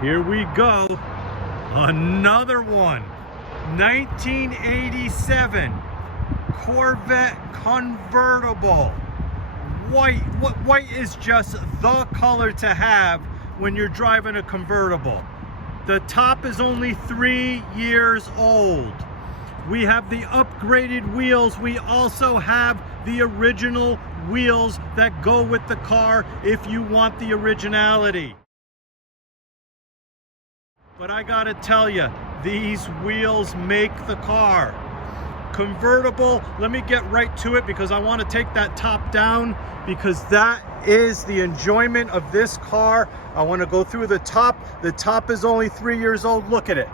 Here we go. Another one. 1987 Corvette Convertible. White. White is just the color to have when you're driving a convertible. The top is only 3 years old. We have the upgraded wheels. We also have the original wheels that go with the car if you want the originality. But I gotta tell you, these wheels make the car. Convertible, let me get right to it because I want to take that top down because that is the enjoyment of this car. I want to go through the top. The top is only 3 years old. Look at it.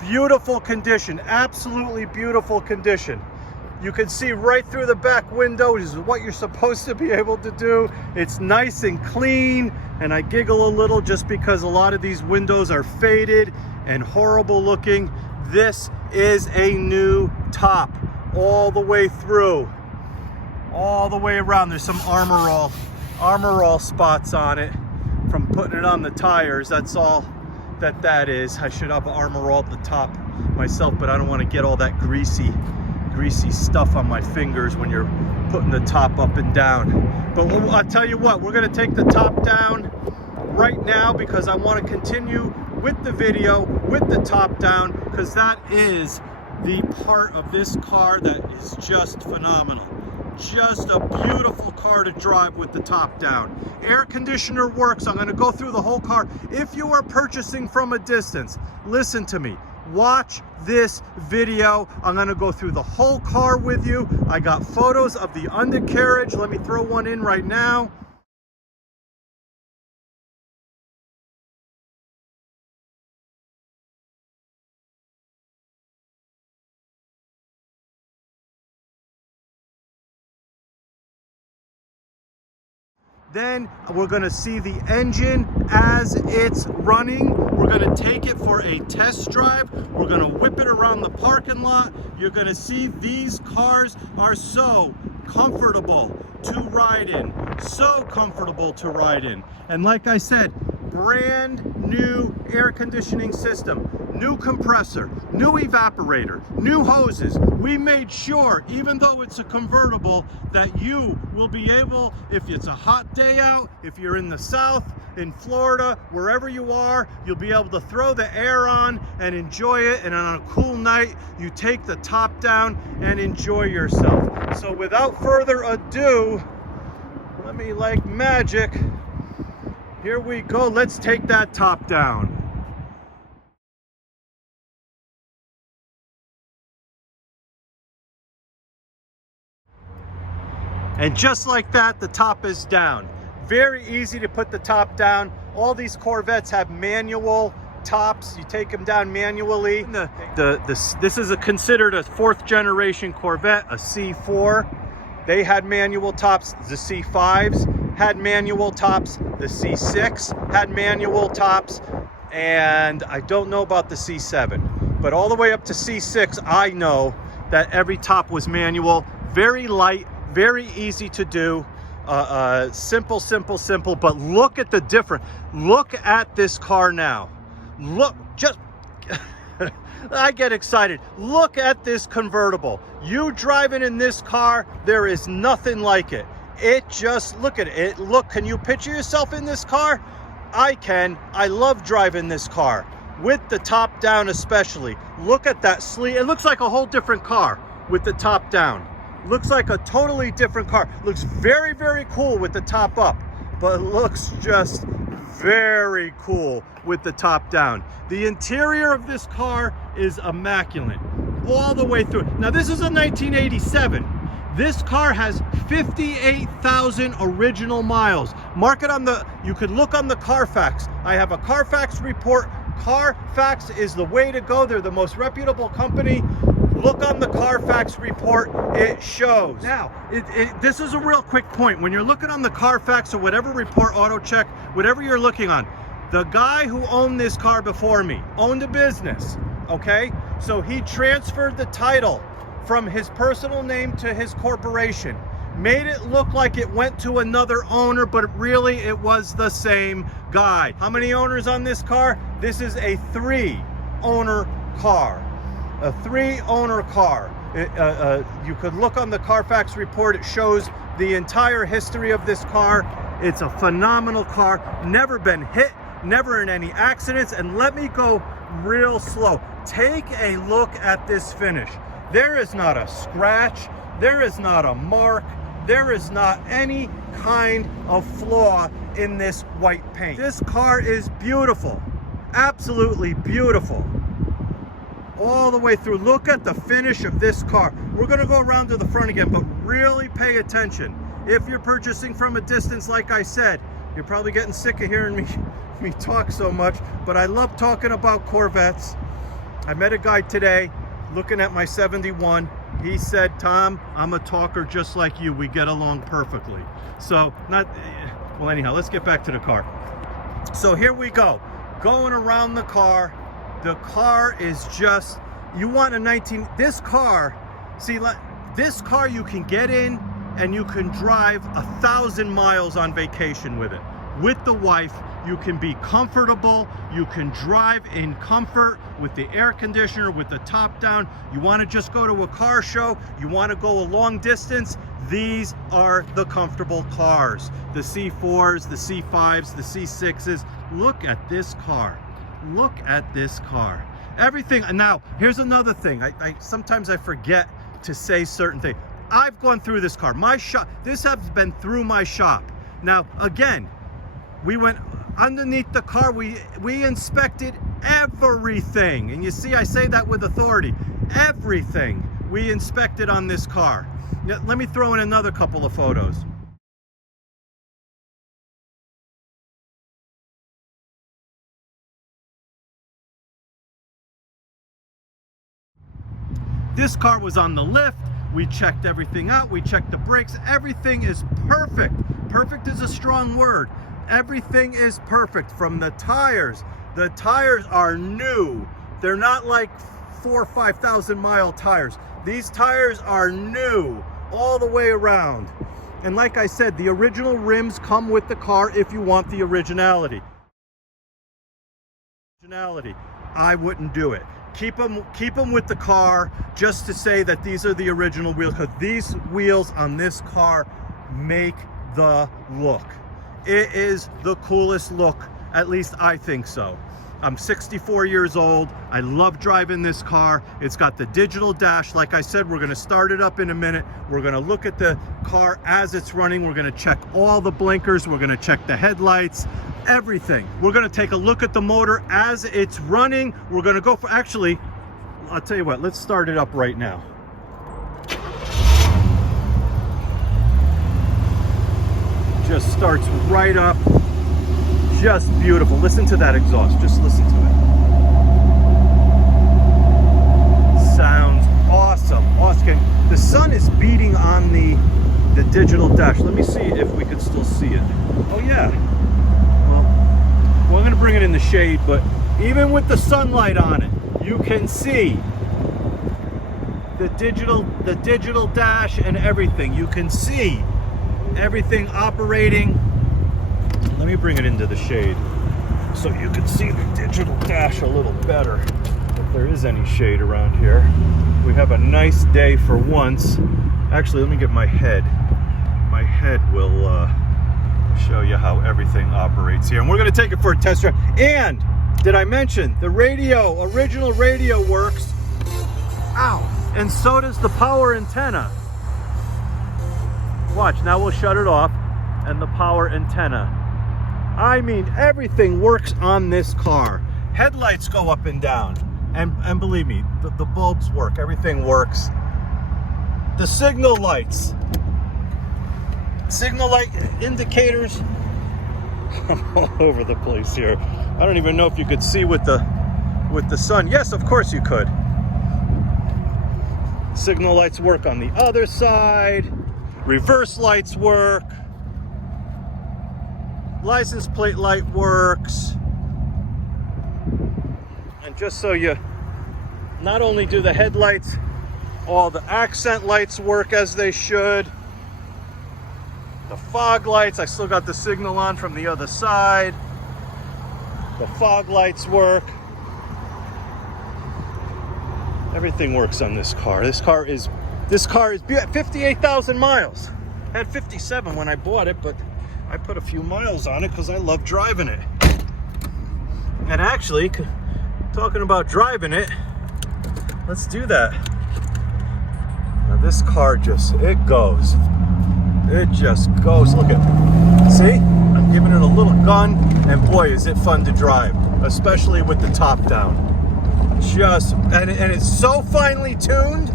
Beautiful condition, absolutely beautiful condition. You can see right through the back window, which is what you're supposed to be able to do. It's nice and clean, and I giggle a little just because a lot of these windows are faded and horrible looking. This is a new top all the way through, all the way around. There's some armor all spots on it from putting it on the tires. That's all that is. I should have armor all the top myself, but I don't want to get all that greasy stuff on my fingers when you're putting the top up and down. But I'll tell you what, we're going to take the top down right now because I want to continue with the video with the top down because that is the part of this car that is just phenomenal. Just a beautiful car to drive with the top down. Air conditioner works. I'm going to go through the whole car. If you are purchasing from a distance, listen to me. Watch this video. I'm going to go through the whole car with you. I got photos of the undercarriage. Let me throw one in right now. Then we're going to see the engine as it's running. We're going to take it for a test drive. We're going to whip it around the parking lot. You're going to see these cars are so comfortable to ride in. So comfortable to ride in. And like I said, brand new air conditioning system. New compressor, new evaporator, new hoses. We made sure, even though it's a convertible, that you will be able, if it's a hot day out, if you're in the South, in Florida, wherever you are, you'll be able to throw the air on and enjoy it. And on a cool night, you take the top down and enjoy yourself. So without further ado, let me, like magic, here we go. Let's take that top down. And just like that, the top is down. Very easy to put the top down. All these Corvettes have manual tops. You take them down manually. This is considered a 4th generation Corvette, a C4. They had manual tops. The C5s had manual tops. The C6 had manual tops. And I don't know about the C7. But all the way up to C6, I know that every top was manual. Very light. Very easy to do, simple, but look at the difference. Look at this car now. Look, just, I get excited. Look at this convertible. You driving in this car, there is nothing like it. It just, look at it. Look, can you picture yourself in this car? I can. I love driving this car, with the top down especially. Look at that sleeve. It looks like a whole different car with the top down. Looks like a totally different car. Looks very, very cool with the top up, but looks just very cool with the top down. The interior of this car is immaculate all the way through. Now this is a 1987. This car has 58,000 original miles. Mark it on the, you could look on the Carfax. I have a Carfax report. Carfax is the way to go. They're the most reputable company. Look on the Carfax report, it shows. Now, this is a real quick point. When you're looking on the Carfax or whatever report, auto check, whatever you're looking on, the guy who owned this car before me owned a business, okay? So he transferred the title from his personal name to his corporation. made it look like it went to another owner, but really it was the same guy. How many owners on this car? This is a 3-owner car. A 3-owner car. You could look on the Carfax report. It shows the entire history of this car. It's a phenomenal car. Never been hit, never in any accidents. And let me go real slow. Take a look at this finish. There is not a scratch. There is not a mark. There is not any kind of flaw in this white paint. This car is beautiful. Absolutely beautiful. All the way through. Look at the finish of this car. We're going to go around to the front again, but really pay attention. If you're purchasing from a distance, like I said, you're probably getting sick of hearing me talk so much, but I love talking about Corvettes. I met a guy today looking at my 71. He said, Tom, I'm a talker just like you. We get along perfectly. So, well, anyhow, let's get back to the car. So here we go. Going around the car. The car is just, you want a this car, see, this car you can get in and you can drive 1,000 miles on vacation with it. With the wife, you can be comfortable, you can drive in comfort with the air conditioner, with the top down. You want to just go to a car show, you want to go a long distance, these are the comfortable cars. The C4s, the C5s, the C6s. Look at this car. Look at this car. Everything. Now, here's another thing. Sometimes I forget to say certain things. I've gone through this car. My shop, this has been through my shop. Now, again, we went underneath the car. We inspected everything. And you see, I say that with authority. Everything we inspected on this car. Now, let me throw in another couple of photos. This car was on the lift. We checked everything out. We checked the brakes. Everything is perfect. Perfect is a strong word. Everything is perfect. From the tires. The tires are new. They're not like 4,000 or 5,000 mile tires. These tires are new all the way around. And like I said, the original rims come with the car if you want the originality. I wouldn't do it. Keep them with the car just to say that these are the original wheels, because these wheels on this car make the look. It is the coolest look, at least I think so. I'm 64 years old. I love driving this car. It's got the digital dash. Like I said, we're going to start it up in a minute. We're going to look at the car as it's running. We're going to check all the blinkers. We're going to check the headlights. Everything. We're going to take a look at the motor as it's running. We're going to go for, actually, I'll tell you what, let's start it up right now. Just starts right up. Just beautiful. Listen to that exhaust. Just listen to it. Sounds awesome. Awesome. The sun is beating on the digital dash. Let me see if we can still see it. Oh yeah. Well, I'm going to bring it in the shade, but even with the sunlight on it, you can see the digital dash and everything. You can see everything operating. Let me bring it into the shade so you can see the digital dash a little better, if there is any shade around here. We have a nice day for once. Actually, let me get my head. My head will show you how everything operates here. And we're going to take it for a test drive. And did I mention the original radio works? Ow! And so does the power antenna. Watch, now we'll shut it off, and the power antenna. I mean, everything works on this car. Headlights go up and down. And believe me, the bulbs work. Everything works. The signal lights. Signal light indicators. I'm all over the place here. I don't even know if you could see with the sun. Yes, of course you could. Signal lights work on the other side. Reverse lights work. License plate light works. And just so you, not only do the headlights, all the accent lights work as they should. The fog lights, I still got the signal on from the other side. The fog lights work. Everything works on this car. This car is 58,000 miles. I had 57 when I bought it, but I put a few miles on it because I love driving it. And actually, talking about driving it, let's do that. Now this car it goes. It just goes. Look at it. See? I'm giving it a little gun, and boy, is it fun to drive, especially with the top down. And it's so finely tuned.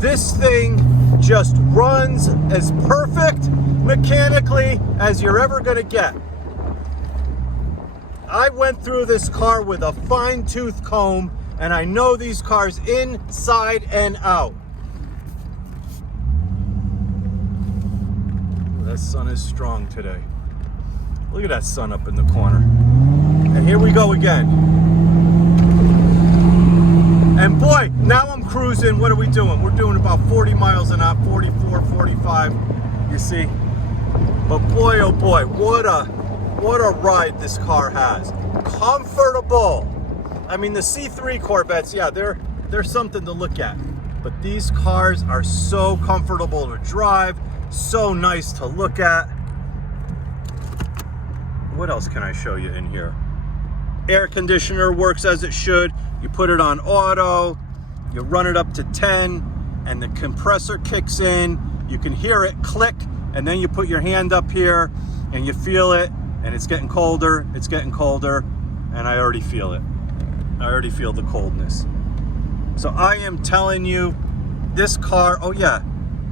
This thing just runs as perfect mechanically as you're ever gonna get. I went through this car with a fine-tooth comb, and I know these cars inside and out. That sun is strong today. Look at that sun up in the corner. And here we go again. And boy, now I'm cruising. What are we doing? We're doing about 40 miles an hour, 44, 45, you see? But boy, oh boy, what a ride this car has. Comfortable. I mean, the C3 Corvettes, yeah, they're something to look at. But these cars are so comfortable to drive, so nice to look at. What else can I show you in here? Air conditioner works as it should. You put it on auto, you run it up to 10, and the compressor kicks in. You can hear it click, and then you put your hand up here, and you feel it, and it's getting colder, and I already feel it. I already feel the coldness. So I am telling you, this car, oh yeah,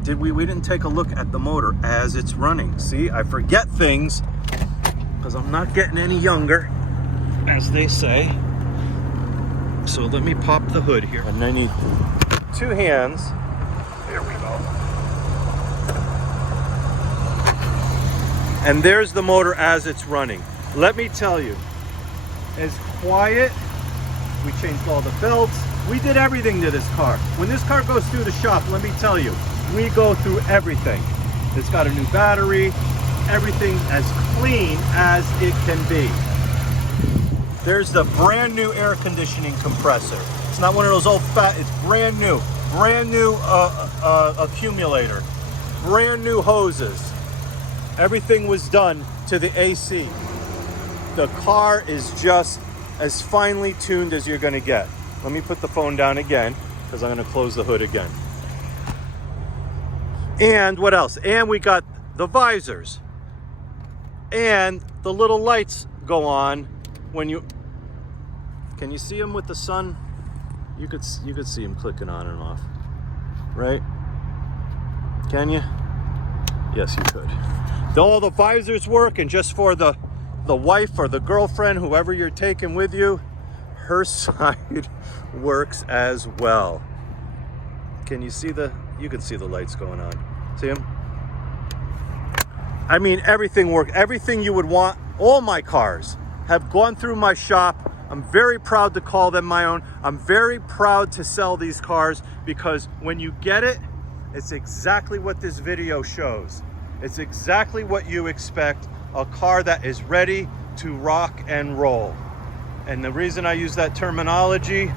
we didn't take a look at the motor as it's running. See, I forget things because I'm not getting any younger, as they say. So let me pop the hood here. And I need 2 hands. There we go. And there's the motor as it's running. Let me tell you, it's quiet. We changed all the belts. We did everything to this car. When this car goes through the shop, let me tell you, we go through everything. It's got a new battery, everything as clean as it can be. There's the brand new air conditioning compressor. It's not one of those old fat, it's brand new accumulator, brand new hoses. Everything was done to the AC. The car is just as finely tuned as you're gonna get. Let me put the phone down again, because I'm gonna close the hood again. And what else? And we got the visors. And the little lights go on when you... Can you see them with the sun? You could see them clicking on and off, right? Can you? Yes, you could. All the visors work, and just for the wife or the girlfriend, whoever you're taking with you, her side works as well. Can you see you can see the lights going on. See them? I mean, everything works. Everything you would want. All my cars have gone through my shop. I'm very proud to call them my own. I'm very proud to sell these cars, because when you get it, it's exactly what this video shows. It's exactly what you expect. A car that is ready to rock and roll. And the reason I use that terminology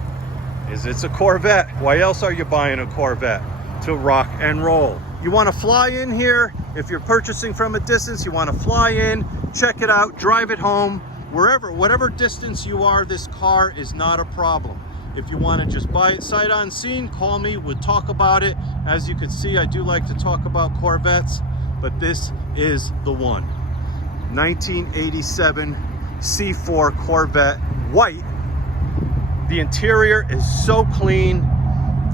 is it's a Corvette. Why else are you buying a Corvette? To rock and roll. You want to fly in here. If you're purchasing from a distance, you want to fly in, check it out, drive it home. Whatever distance you are, this car is not a problem. If you want to just buy it sight unseen, call me, we'll talk about it. As you can see, I do like to talk about Corvettes, but this is the one. 1987 C4 Corvette, white. The interior is so clean.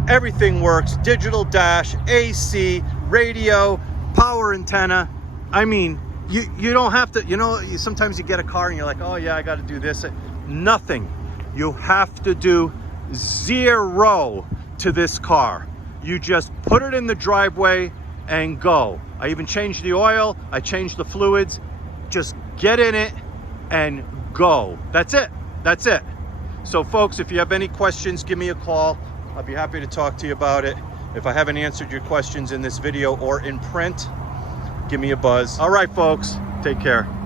Everything works. Digital dash, AC, radio, power antenna. I mean, you don't have to, sometimes you get a car and you're like, oh yeah, I got to do this. Nothing. You have to do zero to this car. You just put it in the driveway and go. I even changed the oil. I changed the fluids. Just get in it and go. That's it. That's it. So folks, if you have any questions, give me a call. I'll be happy to talk to you about it. If I haven't answered your questions in this video or in print, give me a buzz. All right, folks. Take care.